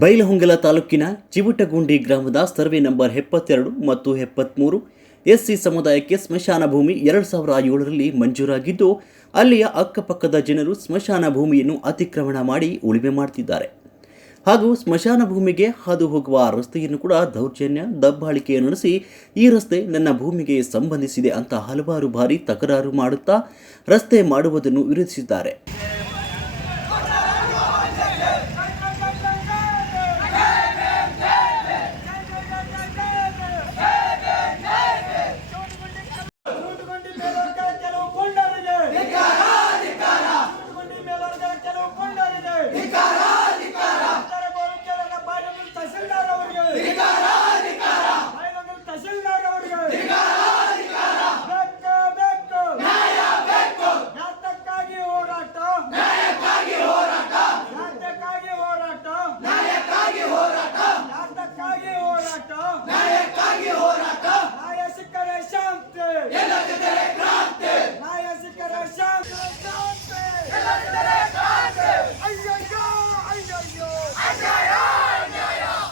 ಬೈಲಹೊಂಗಲ ತಾಲೂಕಿನ ಚಿವುಟಗುಂಡಿ ಗ್ರಾಮದ survey number ಎಪ್ಪತ್ತೆರಡು ಮತ್ತು ಎಪ್ಪತ್ತ್ಮೂರು ಎಸ್ಸಿ ಸಮುದಾಯಕ್ಕೆ ಸ್ಮಶಾನ ಭೂಮಿ ಎರಡು ಸಾವಿರ ಏಳರಲ್ಲಿ ಮಂಜೂರಾಗಿದ್ದು, ಅಲ್ಲಿಯ ಅಕ್ಕಪಕ್ಕದ ಜನರು ಸ್ಮಶಾನ ಭೂಮಿಯನ್ನು ಅತಿಕ್ರಮಣ ಮಾಡಿ ಉಳಿಮೆ ಮಾಡ್ತಿದ್ದಾರೆ. ಹಾಗೂ ಸ್ಮಶಾನ ಭೂಮಿಗೆ ಹಾದು ಹೋಗುವ ರಸ್ತೆಯನ್ನು ಕೂಡ ದೌರ್ಜನ್ಯ, ದಬ್ಬಾಳಿಕೆ ನಡೆಸಿ ಈ ರಸ್ತೆ ನನ್ನ ಭೂಮಿಗೆ ಸಂಬಂಧಿಸಿದೆ ಅಂತ ಹಲವಾರು ಬಾರಿ ತಕರಾರು ಮಾಡುತ್ತಾ ರಸ್ತೆ ಮಾಡುವುದನ್ನು ವಿರೋಧಿಸಿದ್ದಾರೆ.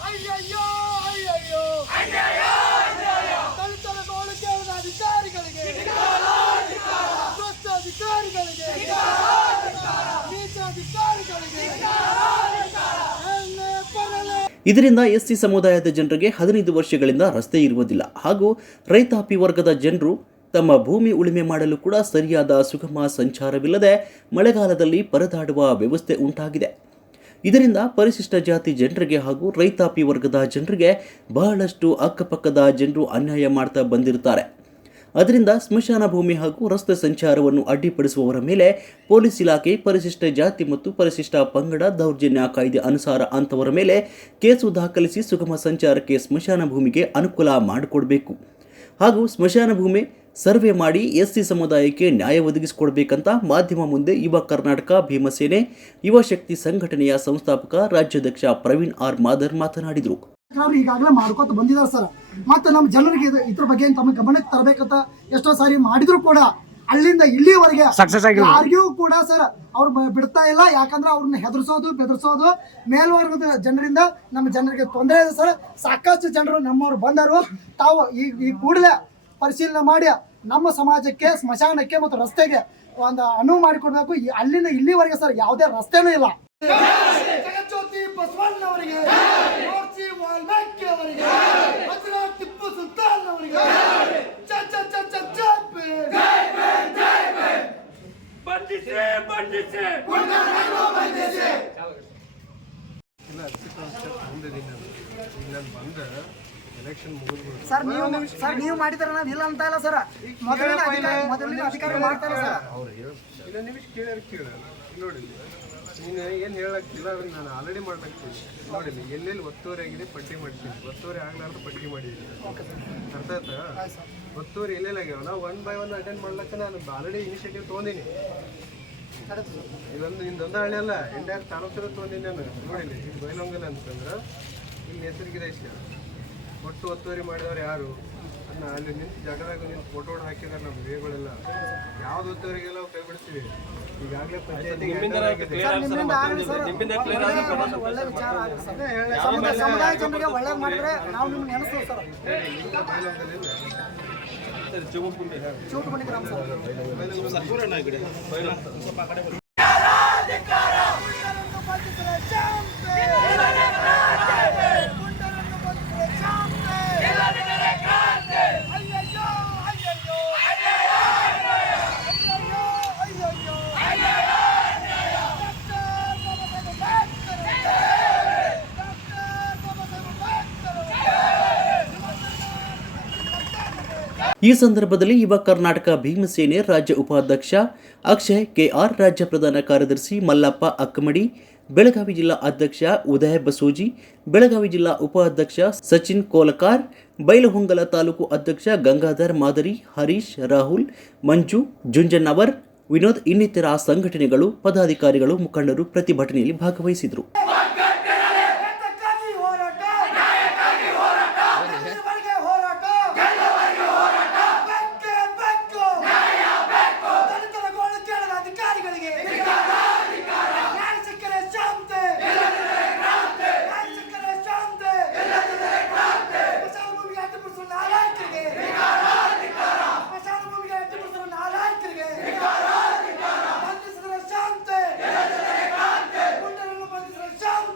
ಅಯ್ಯಯ್ಯೋ ಅಯ್ಯಯ್ಯೋ ಇದರಿಂದ ಎಸ್ಸಿ ಸಮುದಾಯದ ಜನರಿಗೆ ಹದಿನೈದು ವರ್ಷಗಳಿಂದ ರಸ್ತೆ ಇರುವುದಿಲ್ಲ. ಹಾಗೂ ರೈತಾಪಿ ವರ್ಗದ ಜನರು ತಮ್ಮ ಭೂಮಿ ಉಳುಮೆ ಮಾಡಲು ಕೂಡ ಸರಿಯಾದ ಸುಗಮ ಸಂಚಾರವಿಲ್ಲದೆ ಮಳೆಗಾಲದಲ್ಲಿ ಪರದಾಡುವ ವ್ಯವಸ್ಥೆ ಉಂಟಾಗಿದೆ. ಇದರಿಂದ ಪರಿಶಿಷ್ಟ ಜಾತಿ ಜನರಿಗೆ ಹಾಗೂ ರೈತಾಪಿ ವರ್ಗದ ಜನರಿಗೆ ಬಹಳಷ್ಟು ಅಕ್ಕಪಕ್ಕದ ಜನರು ಅನ್ಯಾಯ ಮಾಡ್ತಾ ಬಂದಿರುತ್ತಾರೆ. ಅದರಿಂದ ಸ್ಮಶಾನ ಭೂಮಿ ಹಾಗೂ ರಸ್ತೆ ಸಂಚಾರವನ್ನು ಅಡ್ಡಿಪಡಿಸುವವರ ಮೇಲೆ ಪೊಲೀಸ್ ಇಲಾಖೆ ಪರಿಶಿಷ್ಟ ಜಾತಿ ಮತ್ತು ಪರಿಶಿಷ್ಟ ಪಂಗಡ ದೌರ್ಜನ್ಯ ಕಾಯ್ದೆ ಅನುಸಾರ ಅಂಥವರ ಮೇಲೆ ಕೇಸು ದಾಖಲಿಸಿ ಸುಗಮ ಸಂಚಾರಕ್ಕೆ ಸ್ಮಶಾನ ಭೂಮಿಗೆ ಅನುಕೂಲ ಮಾಡಿಕೊಡಬೇಕು. ಹಾಗೂ ಸ್ಮಶಾನ ಭೂಮಿ ಸರ್ವೆ ಮಾಡಿ ಎಸ್ಸಿ ಸಮುದಾಯಕ್ಕೆ ನ್ಯಾಯ ಒದಗಿಸಿಕೊಡ್ಬೇಕಂತ ಮಾಧ್ಯಮ ಮುಂದೆ ಯುವ ಕರ್ನಾಟಕ ಭೀಮಸೇನೆ ಯುವ ಶಕ್ತಿ ಸಂಘಟನೆಯ ಸಂಸ್ಥಾಪಕ ರಾಜ್ಯಾಧ್ಯಕ್ಷ ಪ್ರವೀಣ್ ಆರ್ ಮಾದರ್ ಮಾತನಾಡಿದರು. ಅವರು ಈಗಾಗಲೇ ಮಾಡ್ಕೊತ ಬಂದಿದ್ದಾರೆ ಸರ್. ಮತ್ತೆ ನಮ್ಮ ಜನರಿಗೆ ಇದು ಇದ್ರ ಬಗ್ಗೆ ತಮ್ಮ ಗಮನಕ್ಕೆ ತರಬೇಕಂತ ಎಷ್ಟೋ ಸಾರಿ ಮಾಡಿದ್ರು ಕೂಡ ಅಲ್ಲಿಂದ ಇಲ್ಲಿವರೆಗೆ. ಯಾರಿಗೂ ಕೂಡ ಸರ್ ಅವ್ರು ಬಿಡ್ತಾ ಇಲ್ಲ. ಯಾಕಂದ್ರೆ ಅವ್ರನ್ನ ಹೆದರ್ಸೋದು ಬೆದರ್ಸೋದು ಮೇಲ್ವರ್ಗದ ಜನರಿಂದ ನಮ್ಮ ಜನರಿಗೆ ತೊಂದರೆ ಇದೆ ಸರ್. ಸಾಕಷ್ಟು ಜನರು ನಮ್ಮವ್ರು ಬಂದರು. ತಾವು ಈ ಈ ಕೂಡಲೇ ಪರಿಶೀಲನೆ ಮಾಡಿ ನಮ್ಮ ಸಮಾಜಕ್ಕೆ ಸ್ಮಶಾನಕ್ಕೆ ಮತ್ತು ರಸ್ತೆಗೆ ಒಂದು ಅನುವು ಮಾಡಿಕೊಡ್ಬೇಕು. ಅಲ್ಲಿನ ಅಲ್ಲಿಂದ ಇಲ್ಲಿವರೆಗೆ ಸರ್ ಯಾವುದೇ ರಸ್ತೆನೂ ಇಲ್ಲ. ಜಗಜ್ಯೋತಿ ಬಸವಣ್ಣವರಿಗೆ ಮೋರ್ಚಿ ವಾಲ್ಮೀಕಿ ಅವರಿಗೆ ಭದ್ರಾ ಟಿಪ್ಪು ಸುಲ್ತಾನ್ ಅವರಿಗೆ ಜ ನಾನು ಸರ್ ನೀವು ಸರ್ ನೀವು ಮಾಡಿದಾರ ನಾವು ಇಲ್ಲ ಅಂತ ಇಲ್ಲ ಸರ್. ಮೊದಲಿನ ಅಧಿಕಾರಿ ಮೊದಲಿನ ಅಧಿಕಾರಿ ಮಾಡ್ತಾರೆ ಸರ್. ಅವ್ರು ನಿಮಿಷ ಕೇಳ್ಯಾರ ಕೇಳ ನೋಡಿ ನೀನು ಏನು ಹೇಳಕ್ತಿಲ್ಲ ಅದನ್ನ ನಾನು ಆಲ್ರೆಡಿ ಮಾಡ್ಲಾಗ್ತೀನಿ ನೋಡಿ ಎಲ್ಲೆಲ್ಲಿ ಒತ್ತುವರಿ ಆಗಿದೆ ಪಟ್ಟಿ ಮಾಡ್ತೀನಿ ಒತ್ತುವರಿ ಆಗ್ಲಾರ್ದು ಪಟ್ಟಿ ಮಾಡಿದ್ದೀನಿ. ಅರ್ಥ ಆಯ್ತಾ? ಒತ್ತುವರಿ ಎಲ್ಲೆಲ್ಲಿ ಆಗ್ಯಾವ? ನಾವು ಒನ್ ಬೈ ಒನ್ ಅಟೆಂಡ್ ಮಾಡ್ಲಕ್ಕ ನಾನು ಆಲ್ರೆಡಿ ಇನಿಷಿಯೇಟಿವ್ ತೊಗೊಂಡಿನಿ. ಇದೊಂದು ಇನ್ನೊಂದು ಹಳ್ಳಿ ಅಲ್ಲ. ಎಂಟೈರ್ ತಾಲೂಕಿನ ತೊಗೊಂಡಿನಿ ನಾನು. ನೋಡಿ ಇದು ಬೈಲೊಂಗಲ್ ಅಂತಂದ್ರೆ ಇಲ್ಲಿ ಹೆಸರಿಗಿದೆ ಇಷ್ಟ ಒಟ್ಟು ಒತ್ತುವರಿ ಮಾಡಿದವರು ಯಾರು? ಅನ್ನ ಅಲ್ಲಿ ನಿಂತು ಜಾಗದಾಗ ನಿಂತು ಫೋಟೋ ಹಾಕಿದಾರೆ ನಮ್ಮ ವೇಗಳೆಲ್ಲ ಯಾವ್ದು ಒತ್ತುವರಿಗೆಲ್ಲ ಕೈ ಬಿಡ್ತೀವಿ ಈಗಾಗಲೇ ಪಂಚಾಯತಿಗೆ ಈ ಸಂದರ್ಭದಲ್ಲಿ ಯುವ ಕರ್ನಾಟಕ ಭೀಮಸೇನೆ ರಾಜ್ಯ ಉಪಾಧ್ಯಕ್ಷ ಅಕ್ಷಯ್ ಕೆಆರ್, ರಾಜ್ಯ ಪ್ರಧಾನ ಕಾರ್ಯದರ್ಶಿ ಮಲ್ಲಪ್ಪ ಅಕ್ಕಮಡಿ, ಬೆಳಗಾವಿ ಜಿಲ್ಲಾ ಅಧ್ಯಕ್ಷ ಉದಯ ಬಸೋಜಿ, ಬೆಳಗಾವಿ ಜಿಲ್ಲಾ ಉಪಾಧ್ಯಕ್ಷ ಸಚಿನ್ ಕೋಲಕಾರ್, ಬೈಲಹೊಂಗಲ ತಾಲೂಕು ಅಧ್ಯಕ್ಷ ಗಂಗಾಧರ್ ಮಾದರಿ, ಹರೀಶ್, ರಾಹುಲ್, ಮಂಜು ಜುಂಜನ್ನವರ್ ವಿನೋದ್ ಇನ್ನಿತರ ಸಂಘಟನೆಗಳು, ಪದಾಧಿಕಾರಿಗಳು, ಮುಖಂಡರು ಪ್ರತಿಭಟನೆಯಲ್ಲಿ ಭಾಗವಹಿಸಿದರು.